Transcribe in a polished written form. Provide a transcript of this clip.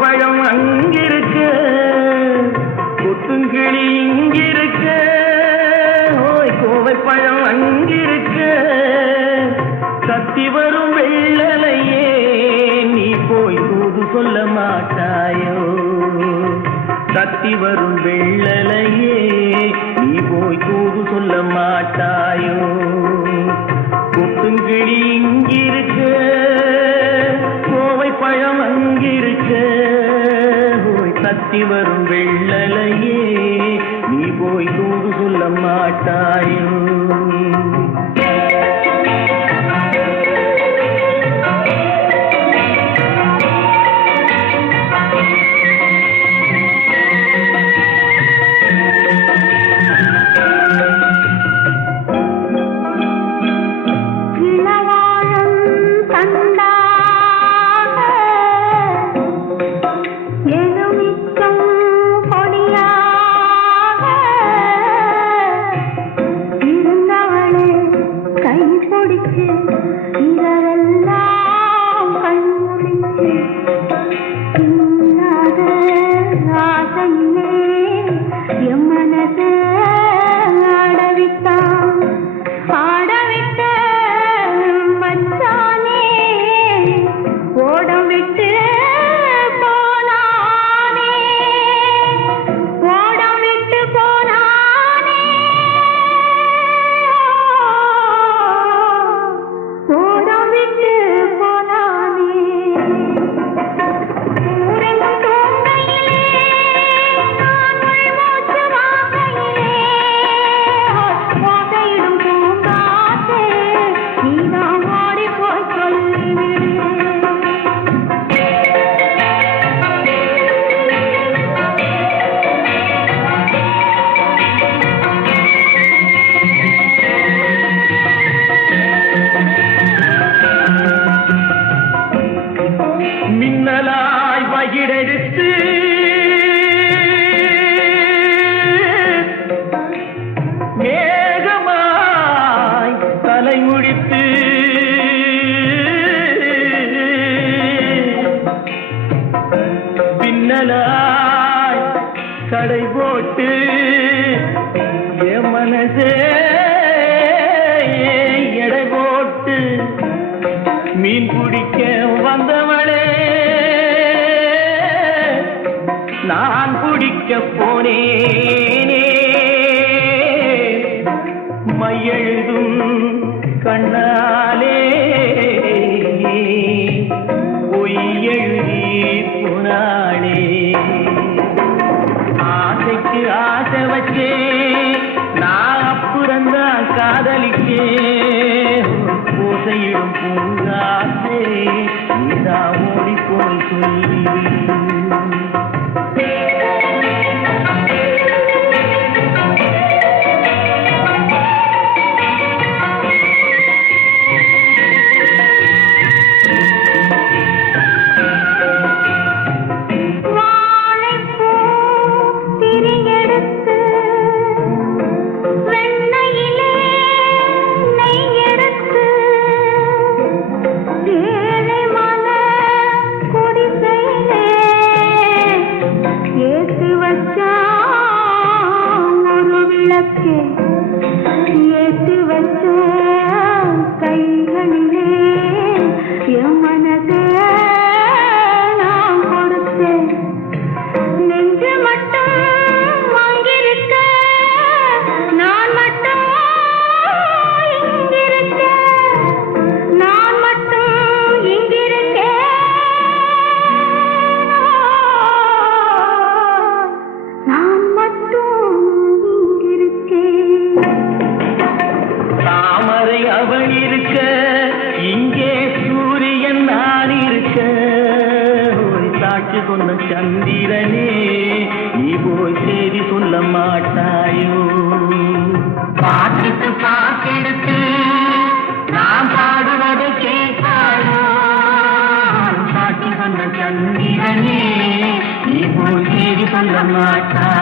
பழம் அங்கிருக்க, கொத்துங்கிளி இங்கிருக்க, ஓய் கோவை பழம் அங்கிருக்க, கத்தி வரும் வெள்ளலையே நீ போய் தூது சொல்ல மாட்டாயோ, கத்தி வரும் வெள்ளலையே நீ போய் தூது சொல்ல மாட்டாயோ, கொத்துங்கிளி இங்கிருக்க, கோவை பழம் அங்கிருக்க, கத்தி வரும் வெள்ளலையே நீ போய் தூது சொல்ல மாட்டாயோ. மின்னலாய் வகிடெடுத்து மேகமாய் தலை முடித்து பின்னலாய் கடை போட்டு என் மனசே எடை போட்டு மீன் பிடிக்க வந்தவளே நான் பிடிக்க போனேனே மையெழுதும் கண்ணாலே பொய் எழுதி போனாளே ஆசைக்கு ஆசை வச்சே நான் அப்புறந்தான் காதலிக்கே பூசையிடும் பூங்காசே நீதா ஓடிப்போய் சொல்லி ஏத்து வச்ச கைகளிலே இருக்க இங்கே சூரியன் நான் இருக்க ஓய் சாட்சி சொன்ன சந்திரனே நீ போய் செய்தி சொல்ல மாட்டாயோ பாட்டுக்கு பாட்டெடுத்து நாம் பாடுவதை கேட்பாயோ சாட்சி சொன்ன சந்திரனே நீ போய் செய்தி சொல்ல மாட்டாயோ